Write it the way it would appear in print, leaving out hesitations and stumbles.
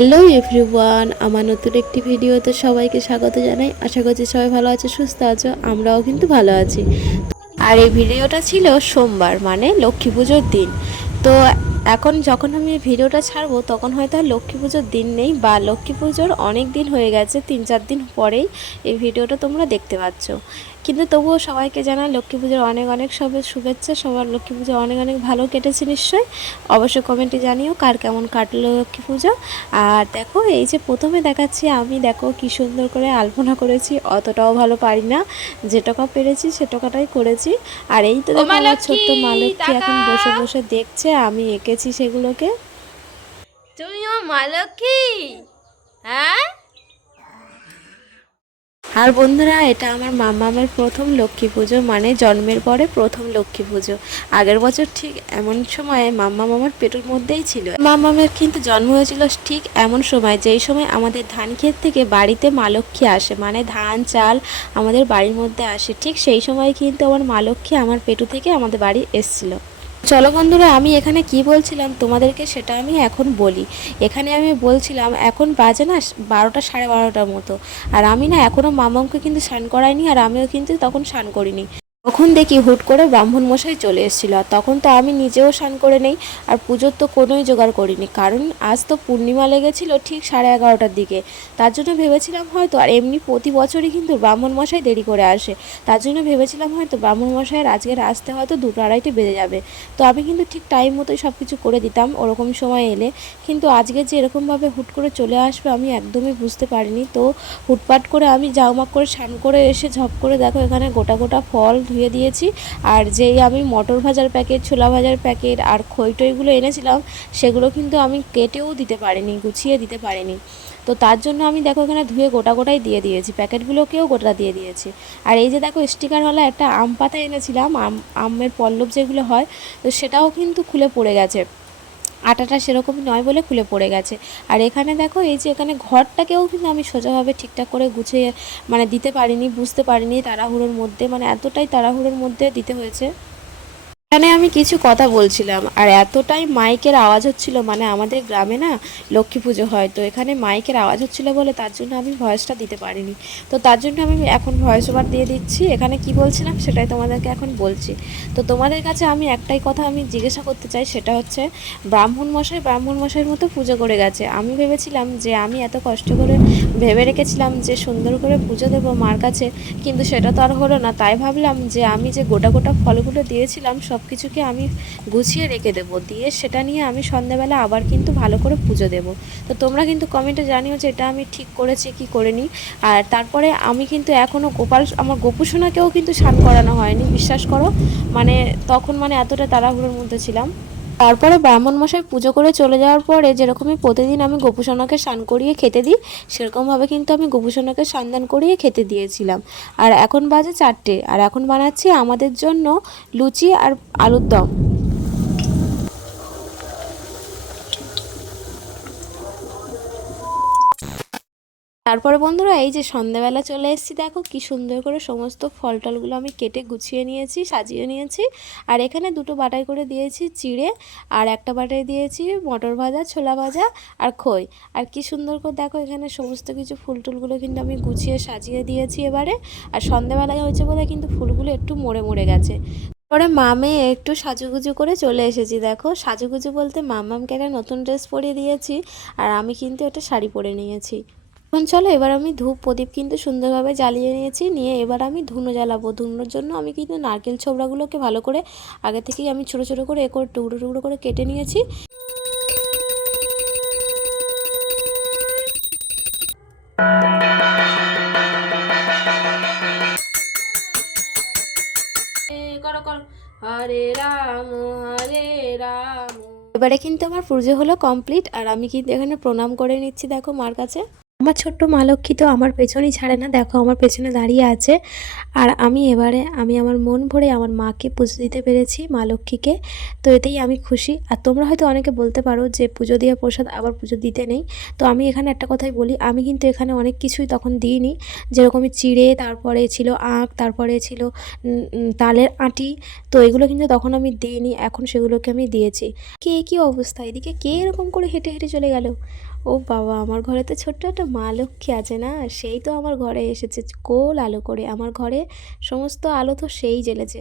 Hello everyone, আমার নতুন একটি ভিডিওতে সবাইকে স্বাগত জানাই। আশা করছি সবাই ভালো আছো, সুস্থ আছো। আমরাও কিন্তু ভালো আছি। আর এই ভিডিওটা ছিল সোমবার, মানে লক্ষ্মী পুজোর দিন। তো এখন যখন আমি এই ভিডিওটা ছাড়বো তখন হয়তো আর লক্ষ্মী পুজোর দিন নেই, বা লক্ষ্মী পুজোর অনেক দিন হয়ে গেছে, 3-4 দিন পরেই এই ভিডিওটা তোমরা দেখতে পাচ্ছ। কিন্তু তবুও সবাইকে জানাই লক্ষ্মী পুজোর অনেক অনেক সবে শুভেচ্ছা। সবার লক্ষ্মী পুজো অনেক অনেক ভালো কেটেছে নিশ্চয়ই। অবশ্যই কমেন্টে জানিও কার কেমন কাটলো লক্ষ্মী পুজো। আর দেখো, এই যে প্রথমে দেখাচ্ছি আমি, দেখো কি সুন্দর করে আলপনা করেছি। অতটাও ভালো পারি না, যে টাকা পেরেছি সে টাকাটাই করেছি। আর এই তো দেখো আমার ছোট্ট মা লক্ষ্মী এখন বসে বসে দেখছে আমি এঁকেছি সেগুলোকে। তুমিও মা লক্ষ্মী? হ্যাঁ, আর বন্ধুরা, এটা আমার মামামের প্রথম লক্ষ্মী পুজো, মানে জন্মের পরে প্রথম লক্ষ্মী পুজো। আগের বছর ঠিক এমন সময়ে মাম্মাম আমার পেটের মধ্যেই ছিল। মাম্মামের কিন্তু জন্ম হয়েছিল ঠিক এমন সময়, যেই সময় আমাদের ধান ক্ষেত থেকে বাড়িতে মা লক্ষ্মী আসে, মানে ধান চাল আমাদের বাড়ির মধ্যে আসে। ঠিক সেই সময় কিন্তু আমার মা লক্ষ্মী আমার পেটু থেকে আমাদের বাড়ি এসেছিল। চলো বন্ধুরা, আমি এখানে কি বলছিলাম তোমাদেরকে সেটা আমি এখন বলি। এখানে আমি বলছিলাম এখন বাজে না 12টা, 12:30টার মতো। আর আমি না এখনও মামাকে কিন্তু স্নান করাইনি, আর আমিও কিন্তু তখন স্নান করিনি। তখন দেখি হুট করে ব্রাহ্মণ মশাই চলে এসেছিল। আর তখন তো আমি নিজেও স্নান করে নেই, আর পুজোর তো কোনোই জোগাড় করিনি, কারণ আজ তো পূর্ণিমা লেগেছিল ঠিক 11:30টার দিকে। তার জন্য ভেবেছিলাম হয়তো, আর এমনি প্রতি বছরই কিন্তু ব্রাহ্মণ মশাই দেরি করে আসে, তার জন্য ভেবেছিলাম হয়তো ব্রাহ্মণ মশাইয়ের আজকের আসতে হয়তো 2টা-2:30 বেজে যাবে। তো আমি কিন্তু ঠিক টাইম মতোই সব কিছু করে দিতাম ওরকম সময় এলে। কিন্তু আজকে যে এরকমভাবে হুট করে চলে আসবে আমি একদমই বুঝতে পারিনি। তো হুটপাট করে আমি জাউমাক করে স্নান করে এসে ঝপ করে দেখো এখানে গোটা গোটা ফল ধুয়ে দিয়েছি। আর যেই আমি মটর ভাজার প্যাকেট, ছোলা ভাজার প্যাকেট আর খই টইগুলো এনেছিলাম, সেগুলো কিন্তু আমি কেটেও দিতে পারিনি, গুছিয়ে দিতে পারিনি। তো তার জন্য আমি দেখো এখানে ধুয়ে গোটা গোটাই দিয়ে দিয়েছি, প্যাকেটগুলোকেও গোটা দিয়ে দিয়েছি। আর এই যে দেখো স্টিকারওয়ালা একটা আম পাতা এনেছিলাম, আমের পল্লব যেগুলো হয়, তো সেটাও কিন্তু খুলে পড়ে গেছে। আটাটা সেরকম নয় বলে খুলে পড়ে গেছে। আর এখানে দেখো, এই যে এখানে ঘরটাকেও কিন্তু আমি সোজাভাবে ঠিকঠাক করে গুছিয়ে মানে দিতে পারিনি, বুঝতে পারিনি তাড়াহুড়োর মধ্যে, মানে এতটাই তাড়াহুড়োর মধ্যে দিতে হয়েছে। এখানে আমি কিছু কথা বলছিলাম, আর এতটাই মাইকের আওয়াজ হচ্ছিল, মানে আমাদের গ্রামে না লক্ষ্মী পুজো হয়, তো এখানে মাইকের আওয়াজ হচ্ছিল বলে তার জন্য আমি ভয়েসটা দিতে পারিনি। তো তার জন্য আমি এখন ভয়েস ওভার দিয়ে দিচ্ছি। এখানে কি বলছিলাম সেটাই তোমাদেরকে এখন বলছি। তো তোমাদের কাছে আমি একটাই কথা আমি জিজ্ঞাসা করতে চাই, সেটা হচ্ছে ব্রাহ্মণ মশাইয়ের মতো পুজো করে গেছে। আমি ভেবেছিলাম যে আমি এত কষ্ট করে ভেবে রেখেছিলাম যে সুন্দর করে পুজো দেবো মার কাছে, কিন্তু সেটা তো আর হলো না। তাই ভাবলাম যে আমি যে গোটা গোটা ফলগুলো দিয়েছিলাম সব কিছুকে আমি গুছিয়ে রেখে দেবো, দিয়ে সেটা নিয়ে আমি সন্ধ্যাবেলা আবার কিন্তু ভালো করে পুজো দেবো। তো তোমরা কিন্তু কমেন্টে জানিও যে এটা আমি ঠিক করেছি কি করিনি। আর তারপরে আমি কিন্তু এখনও আমার গোপুসোনাকেও কিন্তু স্নান করানো হয়নি, বিশ্বাস করো। মানে তখন মানে এতটা তাড়াহুড়োর মধ্যে ছিলাম। তারপরে ব্রাহ্মণ মশাই পুজো করে চলে যাওয়ার পরে যেরকমই প্রতিদিন আমি গোপুসোনাকে স্নান করিয়ে খেতে দিই, সেরকমভাবে কিন্তু আমি গোপুসোনাকে স্নান দান করিয়ে খেতে দিয়েছিলাম। আর এখন বাজে 4টে, আর এখন বানাচ্ছি আমাদের জন্য লুচি আর আলুর দম। তারপরে বন্ধুরা, এই যে সন্ধ্যাবেলা চলে এসেছি, দেখো কি সুন্দর করে সমস্ত ফল টলগুলো আমি কেটে গুছিয়ে নিয়েছি, সাজিয়ে নিয়েছি। আর এখানে 2টো বাটাই করে দিয়েছি চিড়ে, আর একটা বাটাই দিয়েছি মটর ভাজা, ছোলা ভাজা আর খই। আর কি সুন্দর করে দেখো এখানে সমস্ত কিছু ফুল টুলগুলো কিন্তু আমি গুছিয়ে সাজিয়ে দিয়েছি এবারে। আর সন্ধ্যাবেলায় হয়েছে বলে কিন্তু ফুলগুলো একটু মরে মরে গেছে। পরে মামে একটু সাজুগুজু করে চলে এসেছি। দেখো সাজুগুজু বলতে মামামকে একটা নতুন ড্রেস পরিয়ে দিয়েছি, আর আমি কিন্তু একটা শাড়ি পরে নিয়েছি। এখন চলো, এবার আমি ধূপ প্রদীপ কিন্তু সুন্দরভাবে জ্বালিয়ে নিয়েছি, নিয়ে এবার আমি ধুনো জ্বালাবো। ধুনোর জন্য আমি কিন্তু নারকেল ছোবড়াগুলোকে ভালো করে আগে থেকেই আমি ছোটো ছোটো করে টুকরো টুকরো করে কেটে নিয়েছি। করো করো, হরে রাম হরে রাম। এবারে কিন্তু আমার পুজো হলো কমপ্লিট, আর আমি কিন্তু এখানে প্রণাম করে নিচ্ছি দেখো মার কাছে। আমার ছোট্ট মা লক্ষ্মী তো আমার পেছনেই ছাড়ে না, দেখো আমার পেছনে দাঁড়িয়ে আছে। আর আমি আমার মন ভরে আমার মাকে পুজো দিতে পেরেছি, মা লক্ষ্মীকে। তো এতেই আমি খুশি। আর তোমরা হয়তো অনেকে বলতে পারো যে পুজো দেওয়া প্রসাদ আবার পুজো দিতে নেই। তো আমি এখানে একটা কথাই বলি, আমি কিন্তু এখানে অনেক কিছুই তখন দিইনি। যেরকমই চিড়ে, তারপরে ছিল আখ, তারপরে ছিল তালের আঁটি। তো এগুলো কিন্তু তখন আমি দিইনি, এখন সেগুলোকে আমি দিয়েছি। কে কী অবস্থা, এদিকে কে এরকম করে হেঁটে হেঁটে চলে গেল। ও ও বাবা, আমার ঘরে তো ছোট্ট একটা মা লক্ষ্মী আছে না, সেই তো আমার ঘরে এসেছে কোল আলো করে। আমার ঘরে সমস্ত আলো তো সেই জ্বেলেছে।